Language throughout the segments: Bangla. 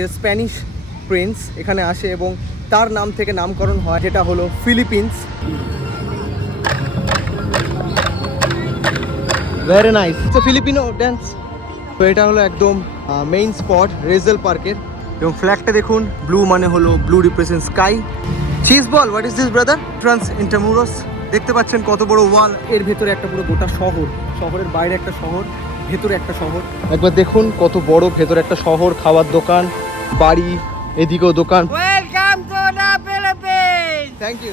যে স্প্যানিশ প্রিন্স এখানে আসে এবং তার নাম থেকে নামকরণ হয়, যেটা হলো ফিলিপিন্স। ভেরি নাইস, তো ফিলিপিনো ড্যান্স। তো এটা হলো একদম মেইন স্পট রেজেল পার্কের, এবং ফ্ল্যাগটা দেখুন, ব্লু মানে হলো blue represent sky. Cheese ball, what is this brother? Trans Intramuros. দেখতে পাচ্ছেন কত বড় ওয়াল, এর ভেতরে একটা পুরো গোটা শহর, শহরের বাইরে একটা শহর, ভেতরে একটা শহর। একবার দেখুন কত বড়, ভেতরে একটা শহর, খাবার দোকান, বাড়ি, এদিকেও দোকান। Welcome to the Philippines! Thank you.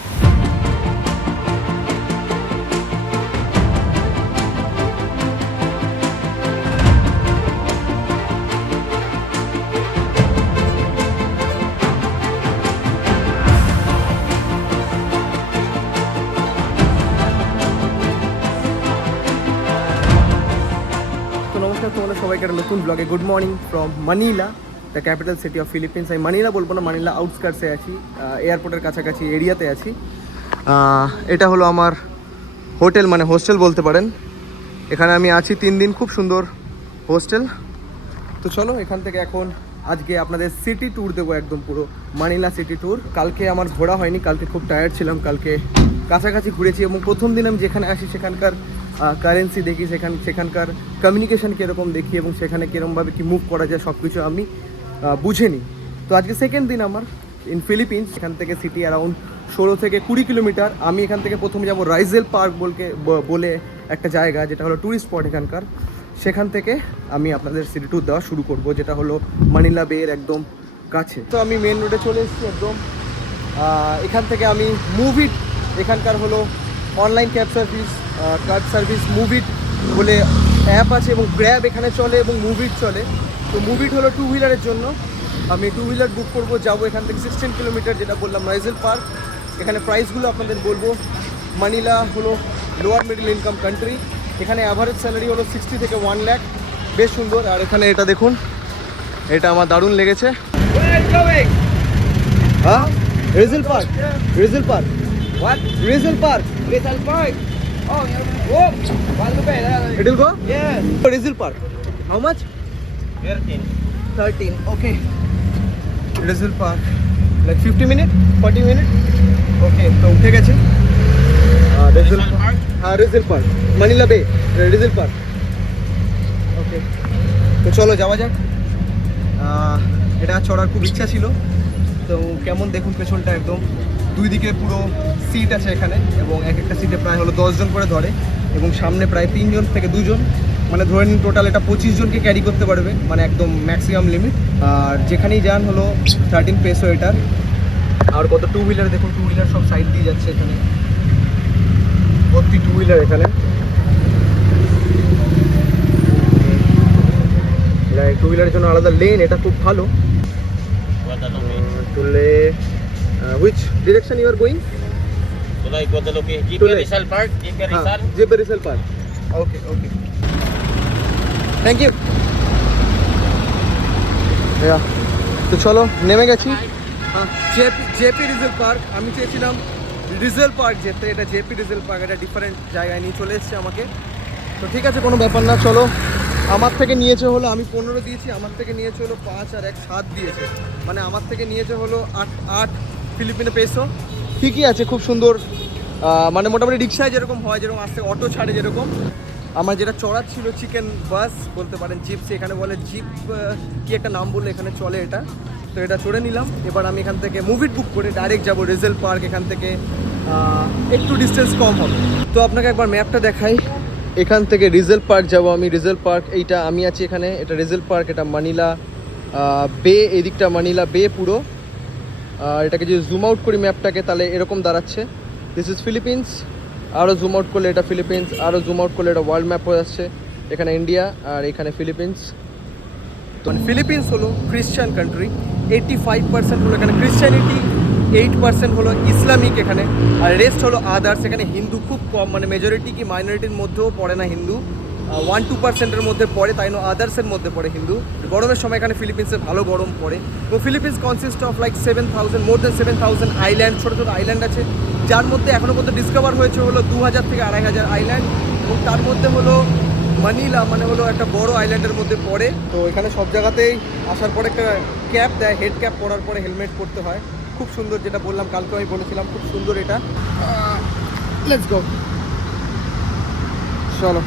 তো নমস্কার তোমাদের সবাইকে একটা নতুন ব্লগে good morning from Manila, the capital city of Philippines. আমি মানিলা বলবো না, মানিলা আউটস্কার্টসে আছি, এয়ারপোর্টের কাছাকাছি এরিয়াতে আছি। এটা হলো আমার হোটেল, মানে হোস্টেল বলতে পারেন। এখানে আমি আছি 3 দিন, খুব সুন্দর হোস্টেল। তো চলো এখান থেকে এখন আজকে আপনাদের সিটি ট্যুর দেবো, একদম পুরো মানিলা সিটি ট্যুর। কালকে আমার ঘোরা হয়নি, কালকে খুব টায়ার্ড ছিলাম, কালকে কাছাকাছি ঘুরেছি। এবং প্রথম দিন আমি যেখানে আসি সেখানকার কারেন্সি দেখি, সেখানকার কমিউনিকেশন কীরকম দেখি, এবং সেখানে কীরকমভাবে কী মুভ করা যায় সব কিছু আমি বুঝে নিই। তো আজকে সেকেন্ড দিন আমার ইন ফিলিপিন্স। এখান থেকে সিটি অ্যারাউন্ড 16 থেকে 20 কিলোমিটার। আমি এখান থেকে প্রথমে যাব রাইজেল পার্ক বলে একটা জায়গা, যেটা হলো ট্যুরিস্ট স্পট এখানকার। সেখান থেকে আমি আপনাদের সিটি ট্যুর দেওয়া শুরু করব, যেটা হলো মানিলা বের একদম কাছে। তো আমি মেন রোডে চলে এসেছি একদম। এখান থেকে আমি মুভিট, এখানকার হলো অনলাইন ক্যাব সার্ভিস মুভিট বলে অ্যাপ আছে, এবং গ্র্যাব এখানে চলে এবং মুভিট চলে। তো মুভিট হলো 2 হুইলারের জন্য। আমি 2 হুইলার বুক করবো, যাবো এখান থেকে 16 কিলোমিটার, যেটা বললাম রাইজেল পার্ক। এখানে প্রাইসগুলো আপনাদের বলবো। মানিলা হলো লোয়ার মিডল ইনকাম কান্ট্রি। এখানে অ্যাভারেজ স্যালারি হলো 60 থেকে 1 লাখ, বেশ সুন্দর। আর এখানে এটা দেখুন, এটা আমার দারুণ লেগেছে। Where are you going? হ্যাঁ, Rizal park. Rizal park, What? Rizal park. Little Park. Oh, you're... Oh, ¿cuándo ve? It will go? Yes. Rizal park. How much? 13. 13. Okay. Rizal park like 50 minute 40 minute. Okay, তো উঠে গেছে রেজেল পার্ক। হ্যাঁ, রেজেল পার্ক, মানিলা বে, রেজেল পার্ক। ওকে, তো চলো যাওয়া যাক। এটা চড়ার খুব ইচ্ছা ছিল। তো কেমন দেখুন পেছনটা, একদম 2 দিকে পুরো সিট আছে এখানে, এবং এক একটা সিটে প্রায় হলো 10 জন করে ধরে, এবং সামনে প্রায় 3 জন থেকে 2 জন, মানে ধরে নিন টোটাল এটা 25 জনকে ক্যারি করতে পারবে, মানে একদম ম্যাক্সিমাম লিমিট। আর যেখানেই যান হলো 13 পেসো এটার। আর কত 2 হুইলার দেখুন, 2 হুইলার সব সাইড দিয়ে যাচ্ছে এখানে, ভর্তি 2 হুইলার এখানে। 2 হুইলারের জন্য আলাদা লেন, এটা খুব ভালো। which direction you are going? Tulay, Guadalupe. Jeep Tulay. Rizal Park. Jeep Rizal. Jeep Rizal Park. Okay, okay. Thank you. Yeah. তো চলো নেমে গেছি। JP Rizal park. আমি চেয়েছিলাম রিজেল পার্ক যেতে, এটা জেপি রিজেল পার্ক, এটা ডিফারেন্ট জায়গায় নিয়ে চলে এসছে আমাকে। তো ঠিক আছে, কোনো ব্যাপার না, চলো। আমার থেকে নিয়েছে হলো, আমি 15 দিয়েছি, আমার থেকে নিয়েছে হলো 5 আর 1 7 দিয়েছে, মানে আমার থেকে নিয়েছে হলো 8 ফিলিপিনো পেসো। ঠিকই আছে, খুব সুন্দর। মানে মোটামুটি রিক্সায় যেরকম হয়, যেরকম আসতে অটো ছাড়ে যেরকম। আমার যেটা চড়ার ছিল চিকেন বাস বলতে পারেন, জিপসি এখানে বলে, জিপ কি একটা নাম বললে এখানে চলে এটা। তো এটা চড়ে নিলাম। এবার আমি এখান থেকে মুভিট বুক করে ডাইরেক্ট যাবো রেজেল পার্ক। এখান থেকে একটু ডিস্টেন্স কম হবে। তো আপনাকে একবার ম্যাপটা দেখাই। এখান থেকে রিজেল পার্ক যাব আমি। রিজেল পার্ক এইটা, আমি আছি এখানে, এটা রিজেল পার্ক, এটা মানিলা বে, এই দিকটা মানিলা বে পুরো। এটাকে যদি জুম আউট করি ম্যাপটাকে, তাহলে এরকম দাঁড়াচ্ছে, দিস ইজ ফিলিপিন্স। আরও জুম আউট করলে এটা ফিলিপিন্স, আরও জুম আউট করলে এটা ওয়ার্ল্ড ম্যাপ হয়ে যাচ্ছে। এখানে ইন্ডিয়া আর এখানে ফিলিপিন্স। তো ফিলিপিন্স হলো খ্রিশ্চান কান্ট্রি, 85% হলো এখানে ক্রিশ্চিয়ানিটি, 8% হলো ইসলামিক এখানে, আর রেস্ট হলো আদার্স। এখানে হিন্দু খুব কম, মানে মেজরিটি কি মাইনরিটির মধ্যেও পড়ে না হিন্দু, 1-2%-এর মধ্যে পড়ে, তাই জন্য আদার্সের মধ্যে পড়ে হিন্দু। গরমের সময় এখানে ফিলিপিন্সে ভালো গরম পড়ে। এবং Philippines consist of like 7,000, more than 7,000 island, ছোটো ছোটো আইল্যান্ড আছে, যার মধ্যে এখনও পর্যন্ত ডিসকভার হয়েছে হলো 2,000 থেকে 2,500 আইল্যান্ড। এবং তার মধ্যে হলো মানিলা মানে হলো একটা বড় আইল্যান্ডের মধ্যে পড়ে। তো এখানে সব জায়গাতেই আসার পরে একটা ক্যাপ দেয়, হেড ক্যাপ পরার পরে হেলমেট পরতে হয়। খুব সুন্দর, যেটা বললাম কালকে আমি বলেছিলাম, খুব সুন্দর এটা। লেটস গো, চলো।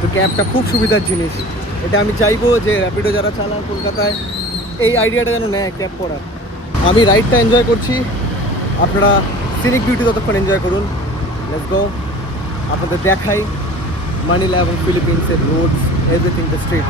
তো ক্যাবটা খুব সুবিধার জিনিস, এটা আমি চাইবো যে র্যাপিডো যারা চালায় কলকাতায় এই আইডিয়াটা যেন নেয় ক্যাব পরার। আমি রাইডটা এনজয় করছি, আপনারা সিনিক বিউটি ততক্ষণ এনজয় করুন। লেটস গো, আপনাদের দেখাই মানিলা এবং ফিলিপিন্সের রোডস, এভরিথিং, দ্য স্ট্রিট।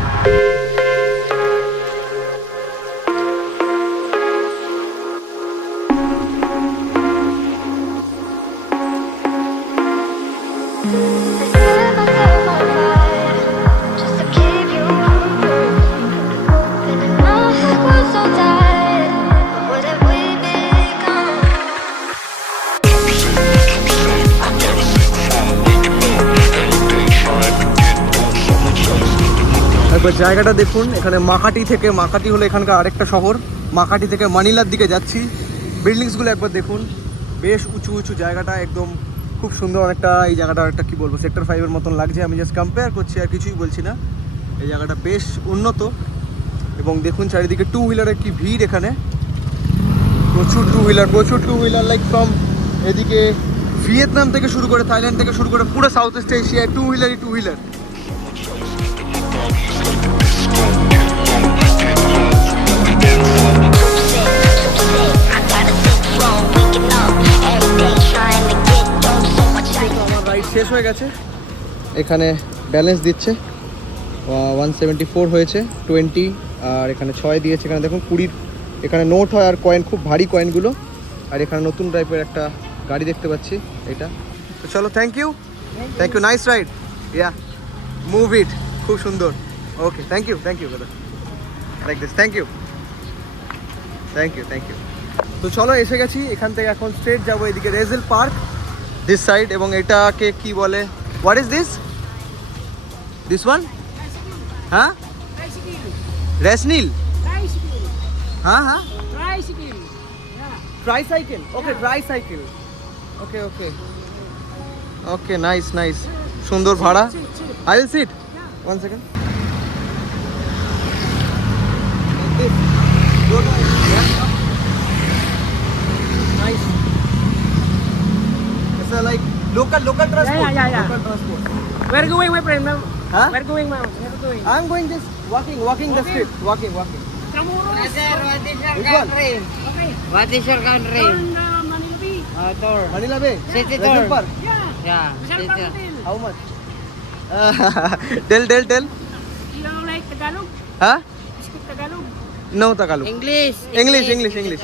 একবার জায়গাটা দেখুন, এখানে মাকাটি হলো এখানকার আরেকটা শহর। মাকাটি থেকে মানিলার দিকে যাচ্ছি। বিল্ডিংসগুলো একবার দেখুন, বেশ উঁচু উঁচু জায়গাটা, একদম খুব সুন্দর। অনেকটা এই জায়গাটা একটা কী বলবো, সেক্টর 5-এর মতন লাগছে। আমি জাস্ট কম্পেয়ার করছি, আর কিছুই বলছি না। এই জায়গাটা বেশ উন্নত। এবং দেখুন চারিদিকে টু হুইলারের কি ভিড় এখানে, প্রচুর টু হুইলার, লাইক ফ্রম এদিকে ভিয়েতনাম থেকে শুরু করে, থাইল্যান্ড থেকে শুরু করে পুরো সাউথ ইস্ট এশিয়ায় টু হুইলার। আমার রাইড শেষ হয়ে গেছে, এখানে ব্যালেন্স দিচ্ছে 174 হয়েছে, 20 আর এখানে 6 দিয়েছে। এখানে দেখুন 20 এখানে নোট হয় আর কয়েন, খুব ভারী কয়েনগুলো। আর এখানে নতুন টাইপের একটা গাড়ি দেখতে পাচ্ছি, এটা। তো চলো, thank you, nice ride, yeah, move it, খুব সুন্দর। ওকে, থ্যাংক ইউ দাদা, লাইক দিস, থ্যাংক ইউ। তো চলো, এসে গেছি। এখান থেকে এখন স্ট্রেট যাবো এদিকে রেজেল পার্ক, দিস সাইড। এবং এটাকে কি বলে, হোয়াট ইজ দিস ওয়ান? হ্যাঁ, রেসনিল, হ্যাঁ, ট্রাইসাইকেল, ওকে, ট্রাইসাইকেল, ওকে, নাইস, সুন্দর ভাড়া। I will seat, 1 second. Nice. It's a like local transport. Yeah. Local transport. Where going, my friend? Huh? Where going, ma'am? Where going? I'm going just walking the street. Walking. Chamorro. Brother, what is your Which one? country? Okay. What is your country? On Manila Bay. Tour. Manila Bay. City Rizal tour. Park. Yeah. Yeah. Rizal city Park tour. Hotel. How much? Tell. You know like Tagalog? Huh? Speak Tagalog? No Tagalog. English. English.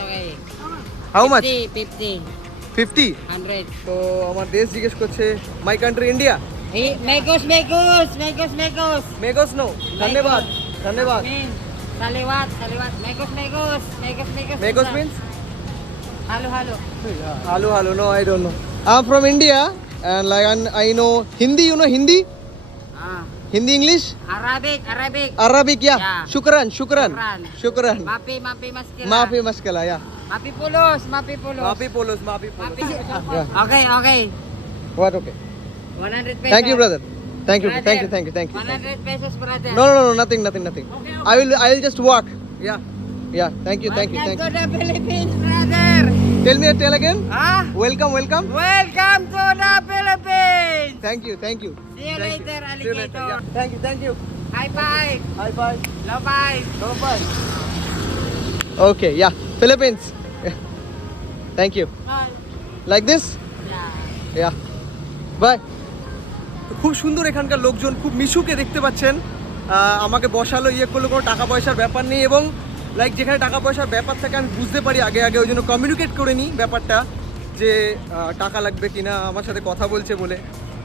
How much? 50. 50. 100. তো আমার দেশ জিজ্ঞেস করছে, my country India. Hey, Megos. মেগোস নো, ধন্যবাদ। Mean. Saliwat. Megos. Megos means? Hello. Hello. No, I don't know. I'm from India and like I know Hindi. You know Hindi? Hindi, English? Arabic, yeah. Yeah. Shukran. Mafi maskila. Mafi maskala, yeah. Mafi pulos. Mafi polos. Yeah. Okay. What? Okay. 100 pesos. Thank you, brother. Thank you. Brother. 100 pesos, brother. No, nothing. Okay. I will just walk. Yeah. Thank you. Welcome to the Philippines, brother. Tell again. Huh? Welcome. Welcome to the Philippines. Thank you. See you Thank later, you. See you later. alligator. Yeah. Thank you. High five. High five. Low five. Bye. Okay, yeah. Philippines. Yeah. Thank you. Bye. Like this? Yeah. Yeah. Bye. খুব সুন্দর এখানকার লোকজন, খুব মিশুকে দেখতে পাচ্ছেন। আমাকে বসালো, করলো, কোনো টাকা পয়সার ব্যাপার নেই। এবং লাইক যেখানে টাকা পয়সার ব্যাপার থাকে আমি বুঝতে পারি আগে, ওই জন্য কমিউনিকেট করে নিই ব্যাপারটা, যে টাকা লাগবে কিনা, আমার সাথে কথা বলছে বলে,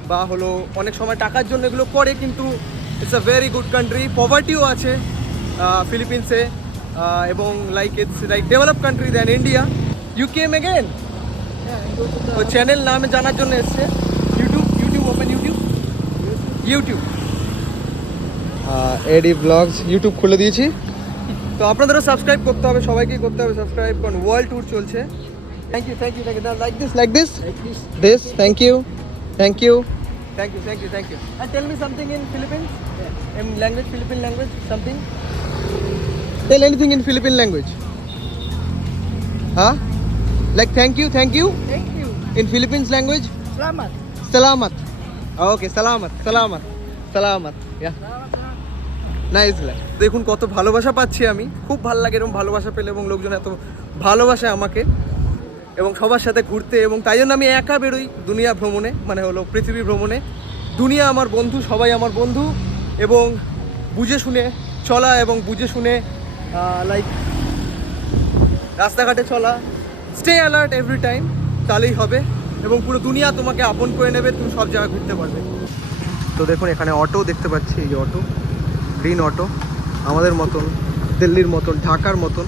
বা হলো অনেক সময় টাকার জন্য এগুলো করে। কিন্তু it's a very good country, পভার্টিও আছে ফিলিপিন্সে, এবং it's develop country than India. You came again? ও চ্যানেল নামে জানার জন্য এসছে। YouTube open, YouTube AD blogs YouTube খুলে দিয়েছি। তো আপনাদেরও সাবস্ক্রাইব করতে হবে, সবাইকেই করতে হবে সাবস্ক্রাইব, কারণ ওয়ার্ল্ড ট্যুর চলছে। Thank you. Like this thank you. And tell me something in Philippines. in language, Philippine language, something? Tell anything in Philippine language. Huh? Like thank you. Thank you. In Philippines language? Selamat. Salamat. Okay, salamat. Yeah. Nice. দেখুন কত ভালোবাসা পাচ্ছি আমি, খুব ভালো লাগে এরকম ভালোবাসা পেলে এবং লোকজন এত ভালোবাসে আমাকে এবং সবার সাথে ঘুরতে, এবং তাই জন্য আমি একা বেরোই দুনিয়া ভ্রমণে, মানে হলো পৃথিবী ভ্রমণে। দুনিয়া আমার বন্ধু, সবাই আমার বন্ধু, এবং বুঝে শুনে চলা এবং বুঝে শুনে লাইক রাস্তাঘাটে চলা, স্টে অ্যালার্ট এভরি টাইম, তাহলেই হবে এবং পুরো দুনিয়া তোমাকে আপন করে নেবে, তুমি সব জায়গায় ঘুরতে পারবে। তো দেখুন এখানে অটো দেখতে পাচ্ছি, এই যে অটো, গ্রিন অটো, আমাদের মতন, দিল্লির মতন, ঢাকার মতন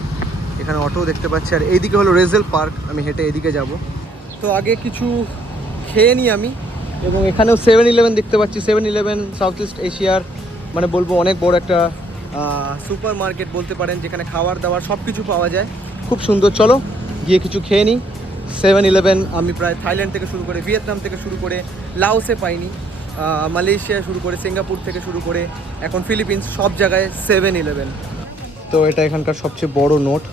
এখানে অটো দেখতে পাচ্ছি। আর এইদিকে হলো রেজেল পার্ক, আমি হেঁটে এদিকে যাব। তো আগে কিছু খেয়ে নিই আমি, এবং এখানেও 7-Eleven দেখতে পাচ্ছি। 7-Eleven সাউথ ইস্ট এশিয়ার মানে বলবো অনেক বড় একটা সুপার মার্কেট বলতে পারেন, যেখানে খাবার দাবার সব কিছু পাওয়া যায়, খুব সুন্দর। চলো গিয়ে কিছু খেয়ে নিই। 7-Eleven আমি প্রায় থাইল্যান্ড থেকে শুরু করে, ভিয়েতনাম থেকে শুরু করে, লাওসে পাইনি, মালয়েশিয়া শুরু করে, সিঙ্গাপুর থেকে শুরু করে, এখন ফিলিপিন্স, সব জায়গায় 7-Eleven। তো এটা এখানকার সবচেয়ে বড় নোট,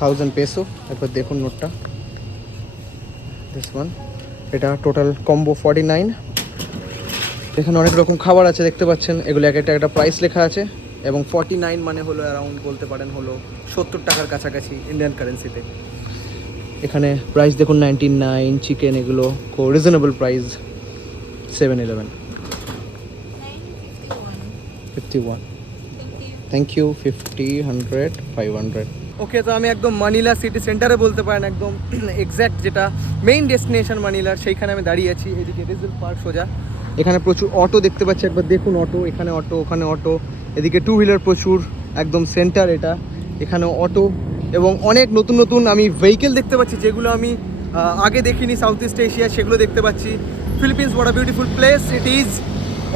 1000 পেসো। একবার দেখুন নোটটা, দিস ওয়ান। এটা টোটাল কম্বো 49। এখানে অনেক রকম খাবার আছে দেখতে পাচ্ছেন, এগুলো একটা প্রাইস লেখা আছে, এবং 49 মানে হলো অ্যারাউন্ড বলতে পারেন হলো 70 টাকার কাছাকাছি ইন্ডিয়ান কারেন্সিতে। এখানে প্রাইস দেখুন 99, চিকেন, এগুলো খুব reasonable price. 7-Eleven 51, thank you. 50, 100, 500। Okay, তো আমি একদম মানিলা সিটি সেন্টারে বলতে পারেন, একদম এক্স্যাক্ট যেটা মেইন ডেস্টিনেশন মানিলার, সেইখানে আমি দাঁড়িয়ে আছি। এদিকে রিজেল পার্ক সোজা, এখানে প্রচুর অটো দেখতে পাচ্ছি, একবার দেখুন অটো, এখানে অটো, ওখানে অটো, এদিকে 2 হুইলার প্রচুর, একদম সেন্টার এটা, এখানেও অটো, এবং অনেক নতুন নতুন আমি ভেহিকেল দেখতে পাচ্ছি যেগুলো আমি আগে দেখিনি সাউথ ইস্ট এশিয়া, সেগুলো দেখতে পাচ্ছি। ফিলিপিন্স বড় বিউটিফুল প্লেস, ইট ইজ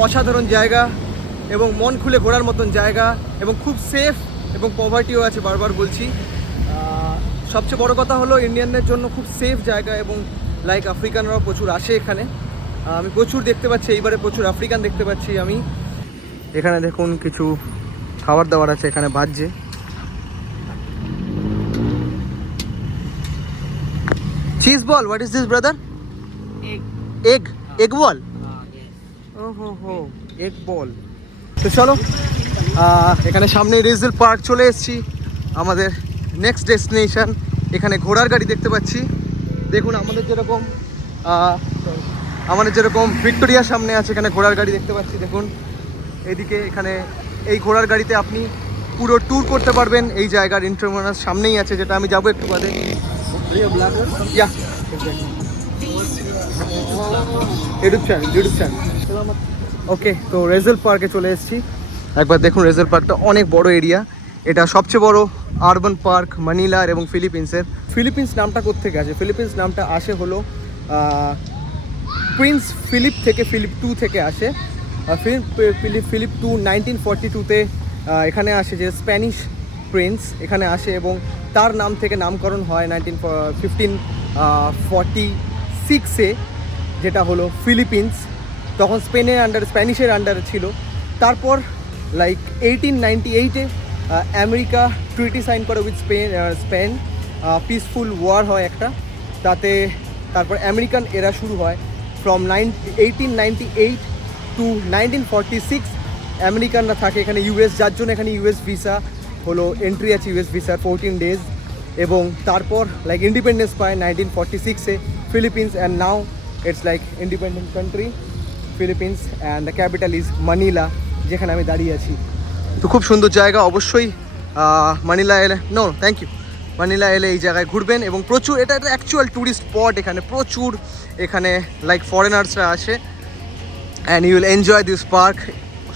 অসাধারণ জায়গা এবং মন খুলে ঘোরার মতন জায়গা, এবং খুব সেফ, এবং পভার্টিও আছে, বারবার বলছি। সবচেয়ে বড় কথা হলো ইন্ডিয়ানদের জন্য খুব সেফ জায়গা, এবং লাইক আফ্রিকানরাও প্রচুর আসে এখানে, আমি প্রচুর দেখতে পাচ্ছি, এইবারে প্রচুর আফ্রিকান দেখতে পাচ্ছি আমি। এখানে দেখুন কিছু খাবার দাবার আছে, এখানে ভাজছে। Cheese ball, what is this brother? Egg. Egg ball? Yes. ওহো, এগ বল। তো চলো, এখানে সামনে রিজেল পার্ক চলে এসেছি, আমাদের নেক্সট ডেস্টিনেশন। এখানে ঘোড়ার গাড়ি দেখতে পাচ্ছি, দেখুন আমাদের যেরকম ভিক্টোরিয়ার সামনে আছে, এখানে ঘোড়ার গাড়ি দেখতে পাচ্ছি। দেখুন এদিকে, এখানে এই ঘোড়ার গাড়িতে আপনি পুরো ট্যুর করতে পারবেন। এই জায়গার ইন্টারমিনাস সামনেই আছে, যেটা আমি যাবো একটু বাদে। YouTube channel. ওকে, তো রেজেল পার্কে চলে এসেছি। একবার দেখুন, রেজেল পার্কটা অনেক বড় এরিয়া, এটা সবচেয়ে বড় আরবান পার্ক মানিলার এবং ফিলিপিন্সের। ফিলিপিন্স নামটা কোত্থেকে আসে? ফিলিপিন্স নামটা আসে হলো প্রিন্স ফিলিপ থেকে, ফিলিপ 2 থেকে আসে। ফিলিপ 2 1942-তে এখানে আসে, যে স্প্যানিশ প্রিন্স এখানে আসে, এবং তার নাম থেকে নামকরণ হয় 1546-এ, যেটা হলো ফিলিপিন্স। তখন স্প্যানিশের আন্ডারে ছিল। তারপর লাইক 1898-এ আমেরিকা ট্রিটি সাইন করে উইথ স্পেন, পিসফুল ওয়ার হয় একটা, তাতে তারপর আমেরিকান এরা শুরু হয়। ফ্রম 1898 টু 1946 আমেরিকানরা থাকে এখানে, ইউএস, যার জন্য এখানে ইউএস ভিসা হলো, এন্ট্রি আছে ইউএস ভিসার 14 days, এবং তারপর লাইক ইন্ডিপেন্ডেন্স পায় 1946-এ Philippines, and now it's like independent country Philippines, and the capital is Manila, যেখানে আমি দাঁড়িয়ে আছি। তো খুব সুন্দর জায়গা, অবশ্যই মানিলা এলে, নো থ্যাংক ইউ, মানিলা এলে এই জায়গায় ঘুরবেন, এবং প্রচুর, এটা একটা অ্যাকচুয়াল ট্যুরিস্ট স্পট, এখানে প্রচুর, এখানে লাইক ফরেনার্সরা আসে, and you will enjoy this park.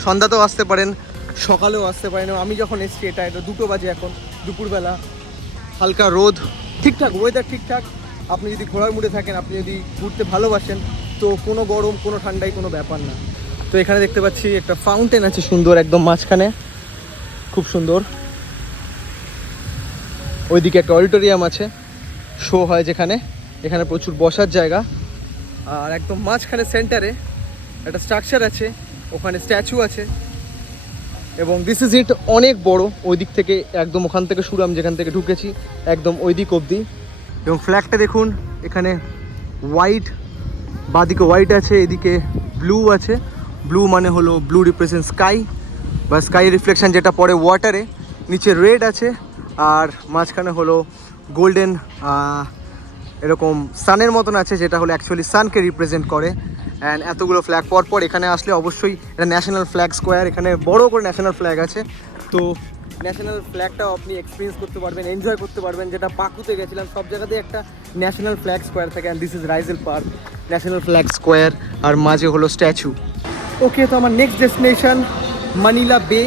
সন্ধ্যাতেও আসতে পারেন, সকালেও আসতে পারেন। আমি যখন এসেছি এটা 2টো বাজে এখন, দুপুরবেলা, হালকা রোদ, ঠিকঠাক ওয়েদার, ঠিকঠাক। আপনি যদি ঘোরার মুডে থাকেন, আপনি যদি ঘুরতে ভালোবাসেন, তো কোনো গরম কোনো ঠান্ডাই কোনো ব্যাপার না। তো এখানে দেখতে পাচ্ছি একটা ফাউন্টেন আছে সুন্দর, একদম মাঝখানে, খুব সুন্দর। ওইদিকে একটা অডিটোরিয়াম আছে, শো হয় যেখানে, এখানে প্রচুর বসার জায়গা। আর একদম মাঝখানে সেন্টারে একটা স্ট্রাকচার আছে, ওখানে স্ট্যাচু আছে, এবং দিস ইজ ইট, অনেক বড়। ওই দিক থেকে একদম ওখান থেকে শুরু, আমি যেখান থেকে ঢুকেছি একদম ওই দিক অবধি। এবং ফ্ল্যাগটা দেখুন, এখানে হোয়াইট, বাঁদিকে হোয়াইট আছে, এদিকে ব্লু আছে। ব্লু মানে হলো ব্লু রিপ্রেজেন্ট স্কাই বা স্কাই রিফ্লেকশন যেটা পড়ে ওয়াটারে। নিচে রেড আছে আর মাঝখানে হলো গোল্ডেন এরকম সানের মতন আছে, যেটা হলো অ্যাকচুয়ালি সানকে রিপ্রেজেন্ট করে। অ্যান্ড এতগুলো ফ্ল্যাগ পর এখানে আসলে অবশ্যই এটা ন্যাশনাল ফ্ল্যাগ স্কোয়ার, এখানে বড় করে ন্যাশনাল ফ্ল্যাগ আছে। তো ন্যাশনাল ফ্ল্যাগটাও আপনি এক্সপিরিয়েন্স করতে পারবেন, এনজয় করতে পারবেন, যেটা বাকুতে গেছিলাম সব জায়গাতেই একটা ন্যাশনাল ফ্ল্যাগ স্কোয়ার থাকে। And this is Rizal park, national flag square, আর মাঝে হলো স্ট্যাচু। ওকে, তো আমার নেক্সট ডেস্টিনেশন মানিলা বে।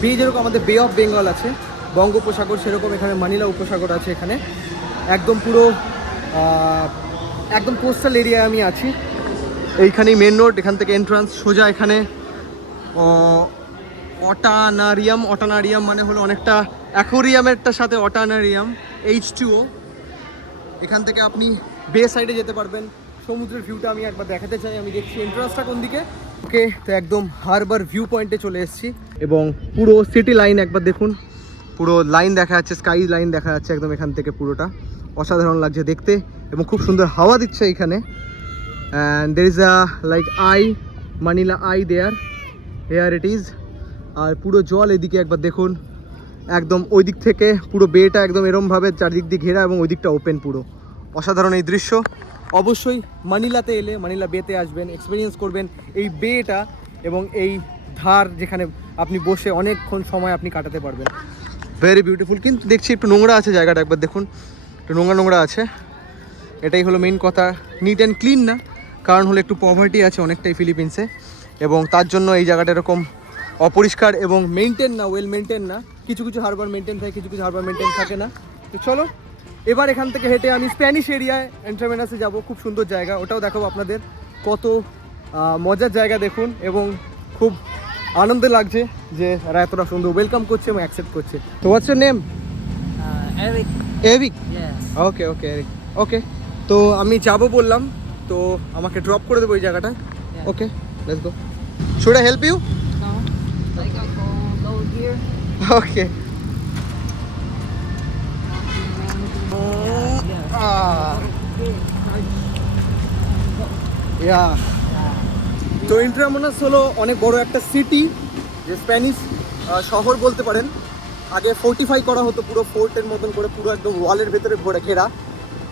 বে যেরকম আমাদের বে অফ বেঙ্গল আছে, বঙ্গোপসাগর, সেরকম এখানে মানিলা উপসাগর আছে। এখানে একদম পুরো একদম কোস্টাল এরিয়ায় আমি আছি। এইখানেই মেন রোড, এখান থেকে এন্ট্রান্স সোজা। এখানে অটানারিয়াম মানে হলো অনেকটা অ্যাকোরিয়ামেরটার সাথে অটানারিয়াম, H2O। এখান থেকে আপনি বে সাইডে যেতে পারবেন। সমুদ্রের ভিউটা আমি একবার দেখাতে চাই, আমি দেখছি এন্ট্রান্সটা কোন দিকে। ওকে, তো একদম হারবার ভিউ পয়েন্টে চলে এসেছি এবং পুরো সিটি লাইন একবার দেখুন, পুরো লাইন দেখা যাচ্ছে, স্কাই লাইন দেখা যাচ্ছে একদম এখান থেকে। পুরোটা অসাধারণ লাগছে দেখতে এবং খুব সুন্দর হাওয়া দিচ্ছে এখানে। And there is a like Manila there, here it is. আর পুরো জল এদিকে একবার দেখুন, একদম ওই দিক থেকে পুরো বেটা একদম এরমভাবে চারদিক দিয়ে ঘেরা এবং ওই দিকটা ওপেন। পুরো অসাধারণ এই দৃশ্য। অবশ্যই মানিলাতে এলে মানিলা বেতে আসবেন, এক্সপিরিয়েন্স করবেন এই বেটা এবং এই ধার, যেখানে আপনি বসে অনেকক্ষণ সময় আপনি কাটাতে পারবেন। Very beautiful. কিন্তু দেখছি একটু নোংরা আছে জায়গাটা, একবার দেখুন, একটু নোংরা আছে। এটাই হলো মেইন কথা, নিট অ্যান্ড ক্লিন না, কারণ হলো একটু পভার্টি আছে অনেকটাই ফিলিপিন্সে, এবং তার জন্য এই জায়গাটা এরকম অপরিষ্কার এবং মেনটেন না, ওয়েল মেনটেন না। কিছু কিছু হারবার মেনটেন থাকে, কিছু কিছু হারবার মেনটেন থাকে না। তো চলো এবার এখান থেকে হেঁটে আমি স্প্যানিশ এরিয়ায় এন্ট্রামেনাসে যাব। খুব সুন্দর জায়গা, ওটাও দেখাবো আপনাদের। কত মজার জায়গা দেখুন, এবং খুব আনন্দ লাগছে যে এরা এতটা সুন্দর ওয়েলকাম করছে এবং অ্যাকসেপ্ট করছে। তো হোয়াটস ইওর নেম? Eric. এভিক। Yes. Okay okay Eric, okay. তো আমি যাব বললাম, তো আমাকে ড্রপ করে দেবো এই জায়গাটা। Yeah. Okay, let's go. Should I help you? No. I can go here. Okay. Yeah, তো ইন্ট্রামুনাস হলো অনেক বড় একটা সিটি, যে স্প্যানিশ শহর বলতে পারেন। আগে ফোর্টিফাই করা হতো পুরো ফোর্টের মতন করে, পুরো একদম ওয়ালের ভেতরে ঘেরা।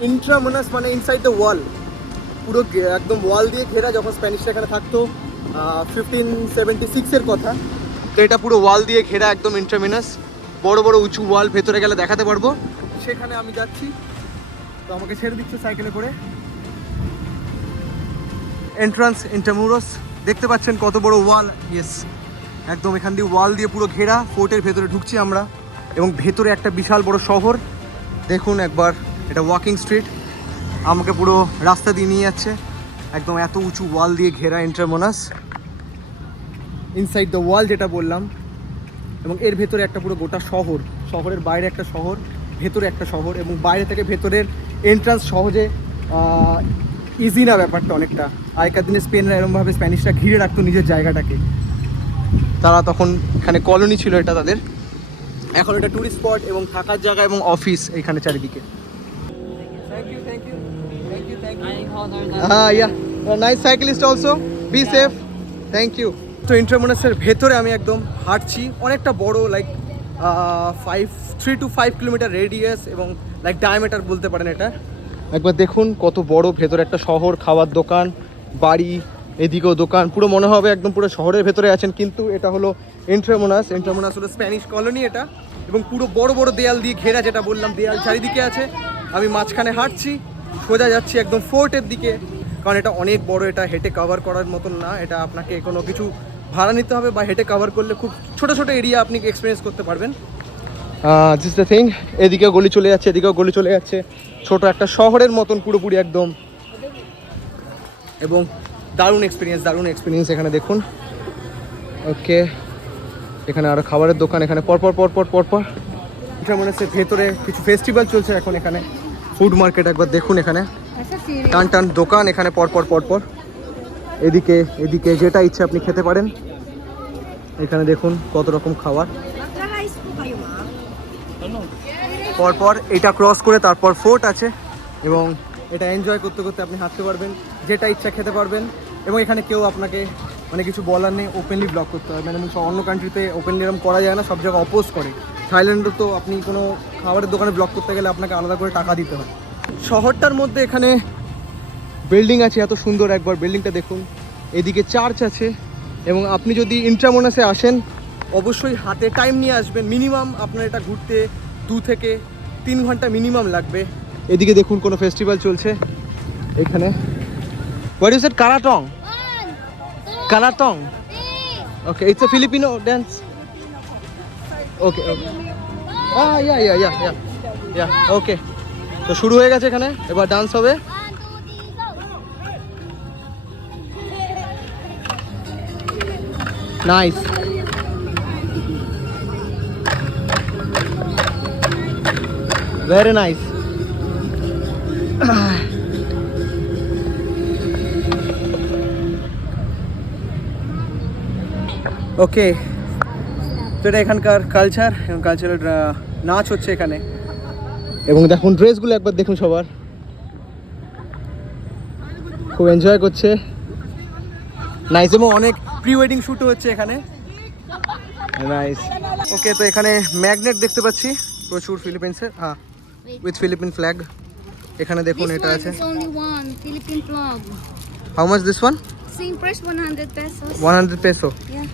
ইন্ট্রামুনাস মানে ইনসাইড দ্য ওয়াল, পুরো একদম ওয়াল দিয়ে ঘেরা। যখন স্প্যানিশরা এখানে থাকতো 1576-এর কথা, তো এটা পুরো ওয়াল দিয়ে ঘেরা একদম ইন্ট্রামুনাস। বড় বড় উঁচু ওয়াল, ভেতরে গেলে দেখাতে পারবো। সেখানে আমি যাচ্ছি, তো আমাকে ছেড়ে দিচ্ছে সাইকেলে করে। এন্ট্রান্স ইন্ট্রামুরোস, দেখতে পাচ্ছেন কত বড় ওয়াল। ইয়েস, একদম এখান দিয়ে ওয়াল দিয়ে পুরো ঘেরা। ফোর্টের ভেতরে ঢুকছি আমরা, এবং ভেতরে একটা বিশাল বড় শহর দেখুন একবার। এটা ওয়াকিং স্ট্রিট, আমাকে পুরো রাস্তা দিয়ে নিয়ে যাচ্ছে। একদম এত উঁচু ওয়াল দিয়ে ঘেরা ইন্ট্রামুনাস, ইনসাইড দ্য ওয়াল যেটা বললাম। এবং এর ভেতরে একটা পুরো গোটা শহর, শহরের বাইরে একটা শহর, ভেতরে একটা শহর, এবং বাইরে থেকে ভেতরের এন্ট্রান্স সহজে ইজি না ব্যাপারটা অনেকটা। আগেকার দিনে স্পেনরা এরকমভাবে স্প্যানিশরা ঘিরে রাখতো নিজের জায়গাটাকে। তারা তখন এখানে কলোনি ছিল এটা তাদের। এখন এটা ট্যুরিস্ট স্পট এবং থাকার জায়গা এবং অফিস এখানে চারিদিকে। I honor that. Yeah, nice cyclist also, be safe, thank you. তো ইন্ট্রামুনাসের ভেতরে আমি একদম হাঁটছি, অনেকটা বড়, লাইক 3 to 5 কিলোমিটার রেডিয়াস এবং লাইক ডায়ামিটার বলতে পারেন এটা। একবার দেখুন কত বড়, ভেতরে একটা শহর, খাওয়ার দোকান, বাড়ি, এদিকেও দোকান, পুরো মনে হবে একদম পুরো শহরের ভেতরে আছেন। কিন্তু এটা হলো ইন্ট্রামুনাস হলো স্প্যানিশ কলোনি এটা, এবং পুরো বড় বড় দেয়াল দিয়ে ঘেরা, যেটা বললাম দেয়াল চারিদিকে আছে। আমি মাঝখানে হাঁটছি, সোজা যাচ্ছি একদম ফোর্টের দিকে, কারণ এটা অনেক বড়, এটা হেঁটে কভার করার মতন না। এটা আপনাকে কোনো কিছু ভাড়া নিতে হবে, বা হেঁটে কভার করলে খুব ছোটো ছোটো এরিয়া আপনি এক্সপিরিয়েন্স করতে পারবেন। দিস দ্য থিং, এদিকেও গলি চলে যাচ্ছে, এদিকেও গলি চলে যাচ্ছে, ছোট একটা শহরের মতন পুরোপুরি একদম। এবং দারুণ এক্সপিরিয়েন্স এখানে দেখুন। ওকে, এখানে আরও খাবারের দোকান, এখানে পরপর। ইন্ট্রামুনাসের ভেতরে কিছু ফেস্টিভ্যাল চলছে এখন এখানে। ফুড মার্কেট একবার দেখুন, এখানে টান দোকান, এখানে পরপর। এদিকে যেটা ইচ্ছে আপনি খেতে পারেন। এখানে দেখুন কত রকম খাবার। পরপর এটা ক্রস করে তারপর ফোর্ট আছে এবং এটা এনজয় করতে করতে আপনি হাঁটতে পারবেন, যেটা ইচ্ছা খেতে পারবেন এবং এখানে কেউ আপনাকে মানে কিছু বলার নেই, ওপেনলি ব্লগ করতে হয়। মানে অন্য কান্ট্রিতে ওপেনলি এরকম করা যায় না, সব জায়গায় অপোজ করে। থাইল্যান্ডে তো আপনি কোনো খাবারের দোকানে ব্লগ করতে গেলে আপনাকে আলাদা করে টাকা দিতে হয়। শহরটার মধ্যে এখানে বিল্ডিং আছে এত সুন্দর, একবার বিল্ডিংটা দেখুন। এদিকে চার্চ আছে এবং আপনি যদি ইন্ট্রামোনাসে আসেন অবশ্যই হাতে টাইম নিয়ে আসবেন। মিনিমাম আপনার এটা ঘুরতে 2 থেকে 3 ঘন্টা মিনিমাম লাগবে। এদিকে দেখুন কোনো ফেস্টিভ্যাল চলছে এখানে। What is it? Karatong? Karatong? Okay, it's a Filipino dance. Okay okay, yeah okay. তো শুরু হয়ে গেছে এখানে, এবার ডান্স হবে। নাইস। Very nice. ওকে, তো এটা এখানকার কালচার এবং কালচারাল নাচ হচ্ছে এখানে। এবং দেখুন ড্রেসগুলো একবার দেখুন সবার, খুব এনজয় করছে। নাইস, এবং অনেক প্রি ওয়েডিং শ্যুটও হচ্ছে এখানে। নাইস। ওকে, তো এখানে ম্যাগনেট দেখতে পাচ্ছি প্রচুর ফিলিপিন্সের, হ্যাঁ, উইথ ফিলিপিন ফ্ল্যাগ। এখানে দেখুন এটা আছে। This one is only one Philippine flag. How much this one? Same price, 100 pesos. 100 peso. Yeah.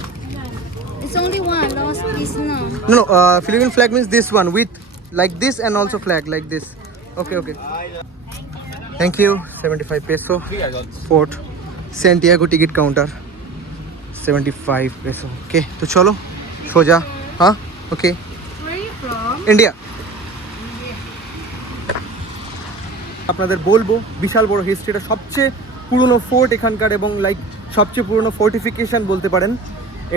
It's only one. Lost this no. No, Philippine flag means this one with like this and also flag like this. Okay, okay. Thank you. 75 peso. Fort Santiago ticket counter. 75 peso. Okay, তো চলো সোজা। হ্যাঁ, ওকে। Where are you from? India. আপনাদের বলবো বিশাল বড় হিস্ট্রিটা, সবচেয়ে পুরনো ফোর্ট এখানকার এবং লাইক সবচেয়ে পুরনো ফোর্টিফিকেশন বলতে পারেন।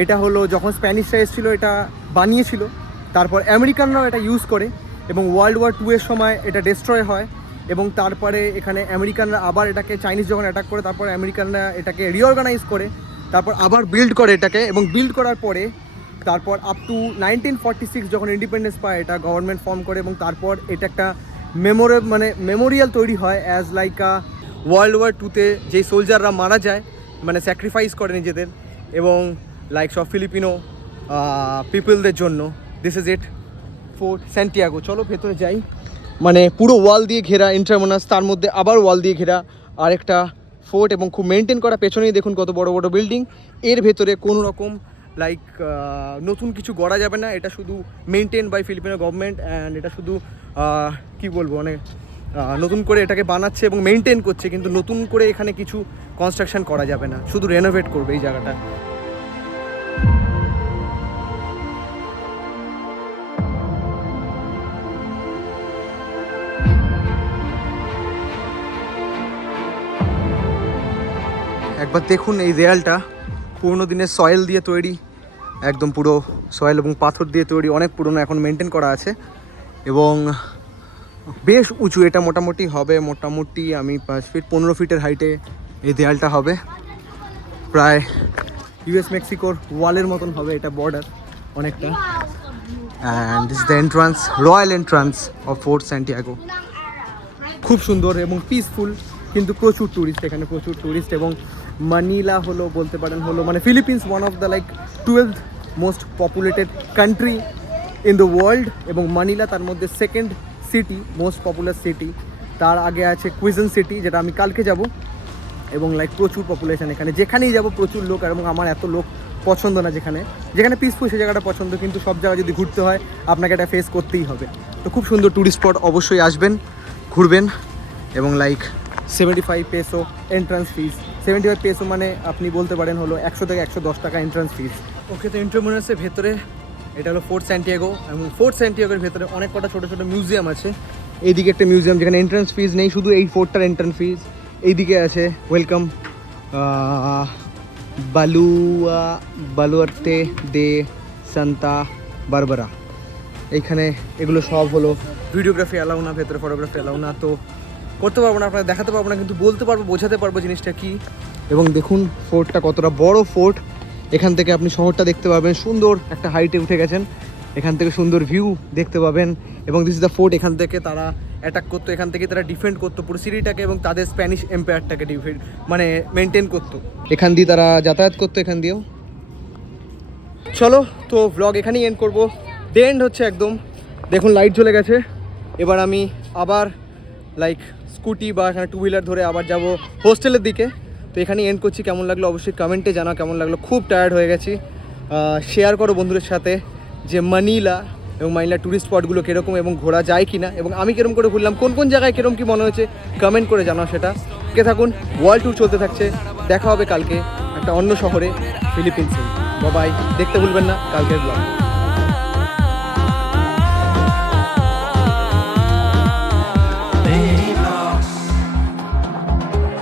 এটা হলো যখন স্প্যানিশরা এসেছিল এটা বানিয়েছিল, তারপর আমেরিকানরাও এটা ইউজ করে এবং ওয়ার্ল্ড ওয়ার 2 এর সময় এটা ডেস্ট্রয় হয় এবং তারপরে এখানে আমেরিকানরা আবার এটাকে, চাইনিজ যখন অ্যাটাক করে তারপর আমেরিকানরা এটাকে রিঅর্গানাইজ করে, তারপর আবার বিল্ড করে এটাকে, এবং বিল্ড করার পরে তারপর আপ টু 1946 যখন ইন্ডিপেন্ডেন্স পায় এটা গভর্নমেন্ট ফর্ম করে এবং তারপর এটা একটা মেমোরিয়াল তৈরি হয় অ্যাজ লাইক ওয়ার্ল্ড ওয়ার 2তে যেই সোলজাররা মারা যায়, মানে স্যাক্রিফাইস করে নিজেদের এবং লাইক সব ফিলিপিনো পিপলদের জন্য। This is it, fort Santiago. চলো ভেতরে যাই। মানে পুরো ওয়াল দিয়ে ঘেরা ইন্ট্রামোনাস, তার মধ্যে আবার ওয়াল দিয়ে ঘেরা আরেকটা ফোর্ট এবং খুব মেনটেন করা। পেছনেই দেখুন কত বড় বড় বিল্ডিং। এর ভেতরে কোনো রকম লাইক নতুন কিছু গড়া যাবে না, এটা শুধু maintain by Filipino government and এটা শুধু কি বলবো, মানে নতুন করে এটাকে বানাচ্ছে এবং মেনটেন করছে, কিন্তু নতুন করে এখানে কিছু কনস্ট্রাকশন করা যাবে না, শুধু রেনোভেট করবে এই জায়গাটা। একবার দেখুন এই দেয়ালটা, পুরনো দিনের সয়েল দিয়ে তৈরি, একদম পুরো সয়েল এবং পাথর দিয়ে তৈরি, অনেক পুরনো, এখন মেনটেন করা আছে এবং বেশ উঁচু। এটা মোটামুটি হবে, মোটামুটি আমি 5 ফিট 15 ফিটের হাইটে এই দেয়ালটা হবে। প্রায় ইউএস মেক্সিকোর ওয়ালের মতন হবে এটা, বর্ডার অনেকটা। And this the entrance, royal entrance of fort Santiago. খুব সুন্দর এবং পিসফুল, কিন্তু প্রচুর ট্যুরিস্ট এখানে, প্রচুর ট্যুরিস্ট। এবং মানিলা হলো বলতে পারেন হলো মানে Philippines one of the like 12th most populated country in the world এবং মানিলা তার মধ্যে second city, most popular city. তার আগে আছে কুইজন সিটি, যেটা আমি কালকে যাব, এবং লাইক প্রচুর পপুলেশন এখানে, যেখানেই যাব প্রচুর লোক। এবং আমার এত লোক পছন্দ না, যেখানে যেখানে পিসফুল সেই জায়গাটা পছন্দ, কিন্তু সব জায়গায় যদি ঘুরতে হয় আপনাকে এটা ফেস করতেই হবে। তো খুব সুন্দর ট্যুরিস্ট স্পট, অবশ্যই আসবেন, ঘুরবেন। এবং লাইক 75 পেসো এন্ট্রান্স ফিস। 75 পেসো মানে আপনি বলতে পারেন হলো 100 থেকে 110 টাকা এন্ট্রান্স ফিস। ওকে, তো ইন্ট্রামোনাসের ভেতরে এটা হলো ফোর্ট স্যান্টিয়াগো এবং ফোর্ট স্যান্টিয়াগোর ভেতরে অনেক কটা ছোটো ছোটো মিউজিয়াম আছে। এইদিকে একটা মিউজিয়াম যেখানে এন্ট্রান্স ফিস নেই, শুধু এই ফোর্টটার এন্ট্রান্স ফিস। এইদিকে আছে ওয়েলকাম বালুয়ার্তে দে সান্তা বারবারা। এইখানে এগুলো সব হলো ভিডিওগ্রাফি অ্যালাউ না, ভেতরে ফটোগ্রাফি অ্যালাউ না, তো করতে পারবো না, আপনারা দেখাতে পারবো না, কিন্তু বলতে পারবো, বোঝাতে পারবো জিনিসটা কী। এবং দেখুন ফোর্টটা কতটা বড় ফোর্ট, এখান থেকে আপনি শহরটা দেখতে পাবেন, সুন্দর একটা হাইটে উঠে গেছেন, এখান থেকে সুন্দর ভিউ দেখতে পাবেন। এবং দিস ইজ দ্য ফোর্ট, এখান থেকে তারা অ্যাটাক করতো, এখান থেকে তারা ডিফেন্ড করতো পুরো সিটিটাকে এবং তাদের স্প্যানিশ এম্পায়ারটাকে ডিফেন্ড মানে মেনটেন করতো। এখান দিয়ে তারা যাতায়াত করতো, এখান দিয়েও। চলো তো ব্লগ এখানেই এন্ড করবো, ডে এন্ড হচ্ছে একদম। দেখুন লাইট জ্বলে গেছে, এবার আমি আবার লাইক স্কুটি বা এখানে টু হুইলার ধরে আবার যাব হোস্টেলের দিকে। তো এখানেই এন্ড করছি, কেমন লাগলো অবশ্যই কমেন্টে জানাও কেমন লাগলো। খুব টায়ার্ড হয়ে গেছি, শেয়ার করো বন্ধুদের সাথে যে মানিলা এবং মানিলা ট্যুরিস্ট স্পটগুলো কীরকম এবং ঘোরা যায় কি না, এবং আমি কীরকম করে ঘুরলাম, কোন কোন জায়গায় কীরকম কী মনে হয়েছে কমেন্ট করে জানাও সেটা। কে থাকুন, ওয়ার্ল্ড ট্যুর চলতে থাকছে, দেখা হবে কালকে একটা অন্য শহরে ফিলিপিন্সে। বাই, দেখতে ভুলবেন না কালকের ব্লগ।